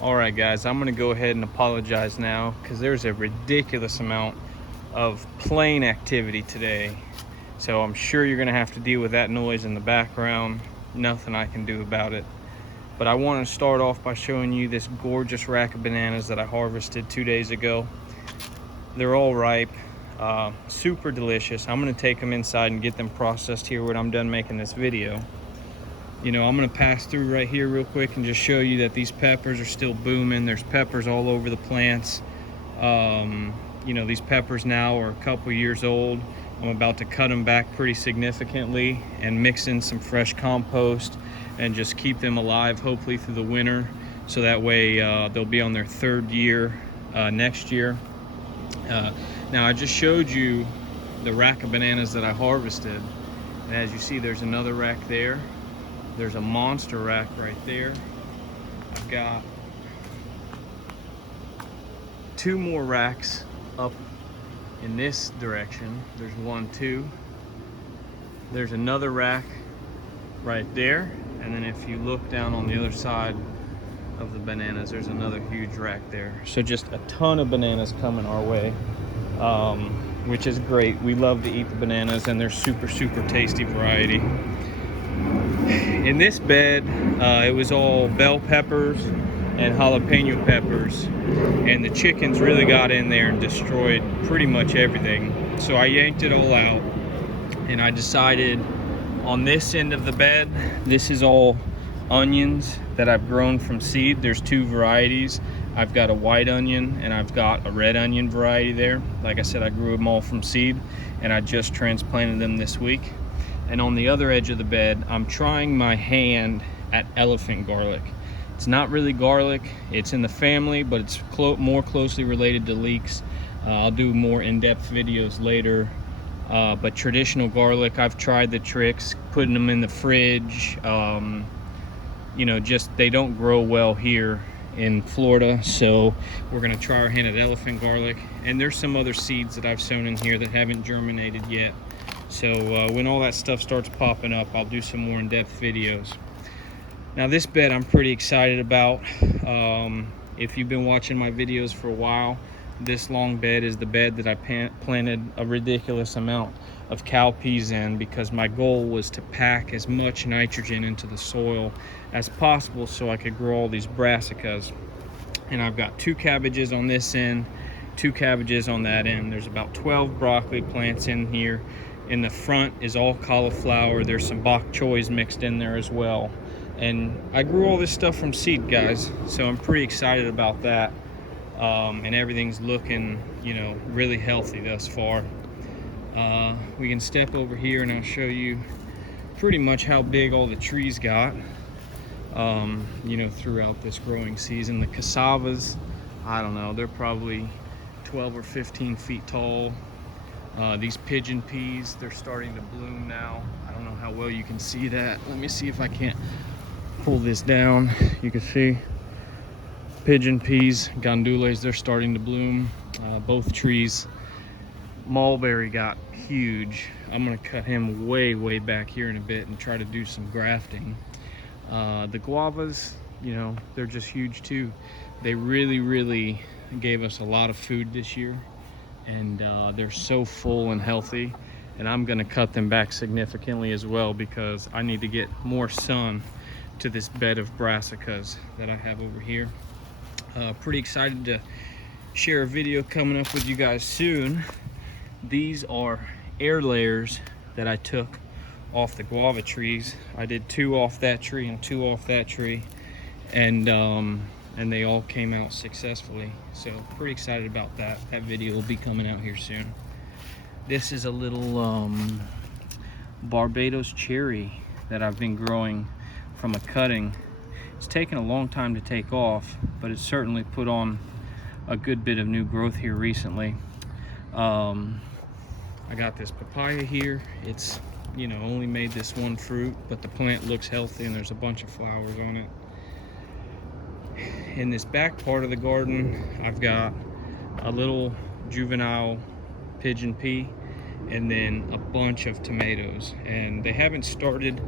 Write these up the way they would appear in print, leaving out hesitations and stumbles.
Alright guys, I'm gonna go ahead and apologize now because there's a ridiculous amount of plane activity today. So I'm sure you're gonna have to deal with that noise in the background. Nothing I can do about it. But I want to start off by showing you this gorgeous rack of bananas that I harvested 2 days ago. They're all ripe, super delicious. I'm gonna take them inside and get them processed here when I'm done making this video. You know, I'm gonna pass through right here real quick and just show you that these peppers are still booming. There's peppers all over the plants. You know, these peppers now are a couple years old. I'm about to cut them back pretty significantly and mix in some fresh compost and just keep them alive, hopefully through the winter, so that way they'll be on their third year next year. Now I just showed you the rack of bananas that I harvested, and as you see, there's another rack there. There's a monster rack right there. I've got 2 more racks up in this direction. There's 1, 2. There's another rack right there. And then if you look down on the other side of the bananas, there's another huge rack there. So just a ton of bananas coming our way, which is great. We love to eat the bananas, and they're super, super tasty variety. In this bed, it was all bell peppers and jalapeno peppers, and the chickens really got in there and destroyed pretty much everything. So I yanked it all out, and I decided on this end of the bed, this is all onions that I've grown from seed. There's 2 varieties. I've got a white onion and I've got a red onion variety there. Like I said, I grew them all from seed, and I just transplanted them this week. And on the other edge of the bed, I'm trying my hand at elephant garlic. It's not really garlic, it's in the family, but it's more closely related to leeks. I'll do more in-depth videos later. But traditional garlic, I've tried the tricks, putting them in the fridge. You know, just they don't grow well here in Florida, so we're gonna try our hand at elephant garlic. And there's some other seeds that I've sown in here that haven't germinated yet. So when all that stuff starts popping up, I'll do some more in-depth videos. Now this bed I'm pretty excited about. If you've been watching my videos for a while, this long bed is the bed that I planted a ridiculous amount of cowpeas in, because my goal was to pack as much nitrogen into the soil as possible so I could grow all these brassicas. And I've got 2 cabbages on this end, 2 cabbages on that end. There's about 12 broccoli plants in here. In the front is all cauliflower. There's some bok choys mixed in there as well. And I grew all this stuff from seed, guys, so I'm pretty excited about that. And everything's looking, you know, really healthy thus far. We can step over here and I'll show you pretty much how big all the trees got, you know, throughout this growing season. The cassavas, I don't know, they're probably 12 or 15 feet tall. These pigeon peas, they're starting to bloom now. I don't know how well you can see that. Let me see if I can't pull this down. You can see pigeon peas, gandules, they're starting to bloom. Both trees. Mulberry got huge. I'm gonna cut him way back here in a bit and try to do some grafting. The guavas, you know, they're just huge too. They really gave us a lot of food this year, and they're so full and healthy. And I'm gonna cut them back significantly as well, because I need to get more sun to this bed of brassicas that I have over here. Pretty excited to share a video coming up with you guys soon. These are air layers that I took off the guava trees. I did 2 off that tree and 2 off that tree, and they all came out successfully. So pretty excited about that. That video will be coming out here soon. This is a little Barbados cherry that I've been growing from a cutting. It's taken a long time to take off, but it's certainly put on a good bit of new growth here recently. I got this papaya here. It's, you know, only made this 1 fruit, but the plant looks healthy and there's a bunch of flowers on it. In this back part of the garden, I've got a little juvenile pigeon pea, and then a bunch of tomatoes. And they haven't started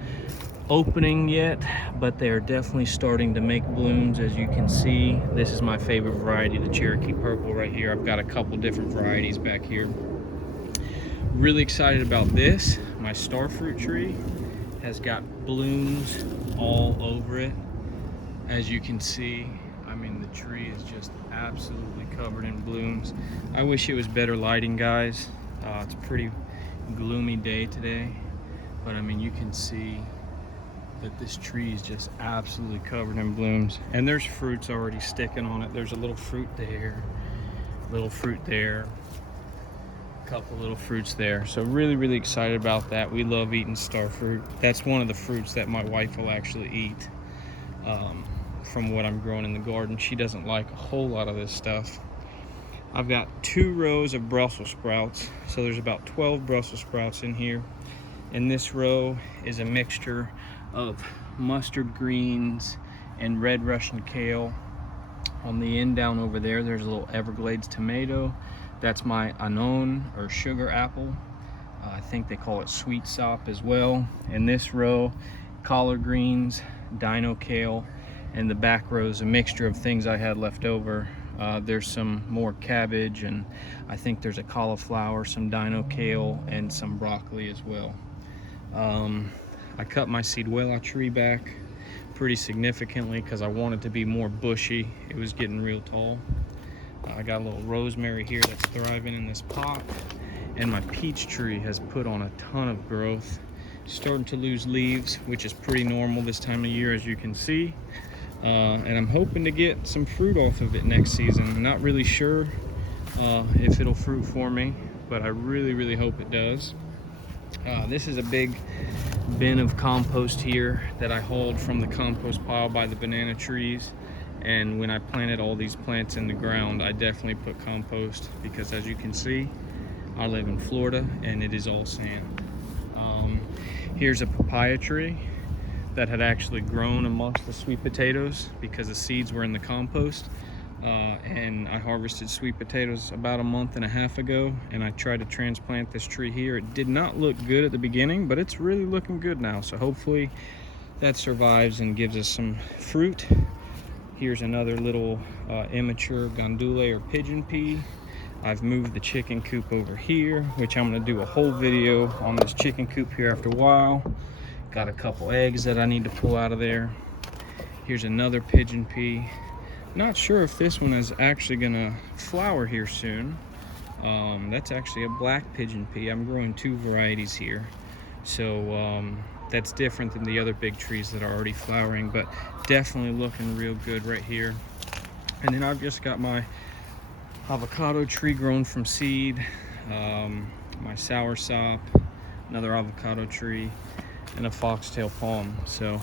opening yet, but they are definitely starting to make blooms. As you can see, this is my favorite variety, the Cherokee Purple right here. I've got a couple different varieties back here. Really excited about this. My starfruit tree has got blooms all over it. As you can see, I mean, the tree is just absolutely covered in blooms. I wish it was better lighting, guys. It's a pretty gloomy day today, but I mean, you can see that this tree is just absolutely covered in blooms, and there's fruits already sticking on it. There's a little fruit there, a couple little fruits there. So really excited about that. We love eating starfruit. That's one of the fruits that my wife will actually eat. From what I'm growing in the garden, she doesn't like a whole lot of this stuff. I've got 2 rows of Brussels sprouts, so there's about 12 Brussels sprouts in here. And this row is a mixture of mustard greens and red Russian kale. On the end down over there, there's a little Everglades tomato. That's my anon, or sugar apple. I think they call it sweet sop as well. And this row, collard greens, dino kale, and the back row is a mixture of things I had left over. There's some more cabbage, and I think there's a cauliflower, some dino kale, and some broccoli as well. I cut my Seeduella tree back pretty significantly because I wanted to be more bushy. It was getting real tall. I got a little rosemary here that's thriving in this pot, and my peach tree has put on a ton of growth. Starting to lose leaves, which is pretty normal this time of year, as you can see. And I'm hoping to get some fruit off of it next season. I'm not really sure if it'll fruit for me, but I really hope it does. This is a big bin of compost here that I hauled from the compost pile by the banana trees. And when I planted all these plants in the ground, I definitely put compost, because as you can see, I live in Florida and it is all sand. Here's a papaya tree that had actually grown amongst the sweet potatoes because the seeds were in the compost. And I harvested sweet potatoes about a month and a half ago, and I tried to transplant this tree here. It did not look good at the beginning, but it's really looking good now. So hopefully that survives and gives us some fruit. Here's another little immature gondole or pigeon pea. I've moved the chicken coop over here, which I'm gonna do a whole video on this chicken coop here after a while. Got a couple eggs that I need to pull out of there. Here's another pigeon pea. Not sure if this one is actually gonna flower here soon. That's actually a black pigeon pea. I'm growing 2 varieties here. So that's different than the other big trees that are already flowering, but definitely looking real good right here. And then I've just got my avocado tree grown from seed, my soursop, another avocado tree, and a foxtail palm. So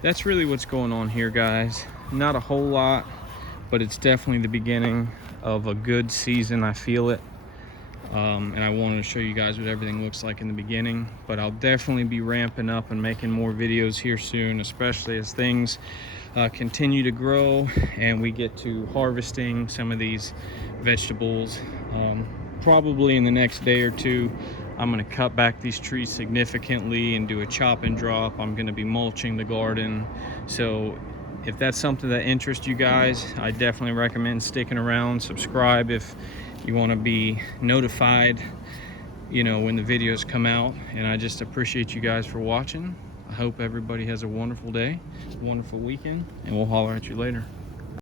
that's really what's going on here, guys. Not a whole lot, but it's definitely the beginning of a good season. I feel it. And I wanted to show you guys what everything looks like in the beginning, but I'll definitely be ramping up and making more videos here soon, especially as things continue to grow and we get to harvesting some of these vegetables. Probably in the next day or 2, I'm going to cut back these trees significantly and do a chop and drop. I'm going to be mulching the garden. So if that's something that interests you guys, I definitely recommend sticking around. Subscribe if you want to be notified, you know, when the videos come out. And I just appreciate you guys for watching. I hope everybody has a wonderful day, a wonderful weekend, and we'll holler at you later.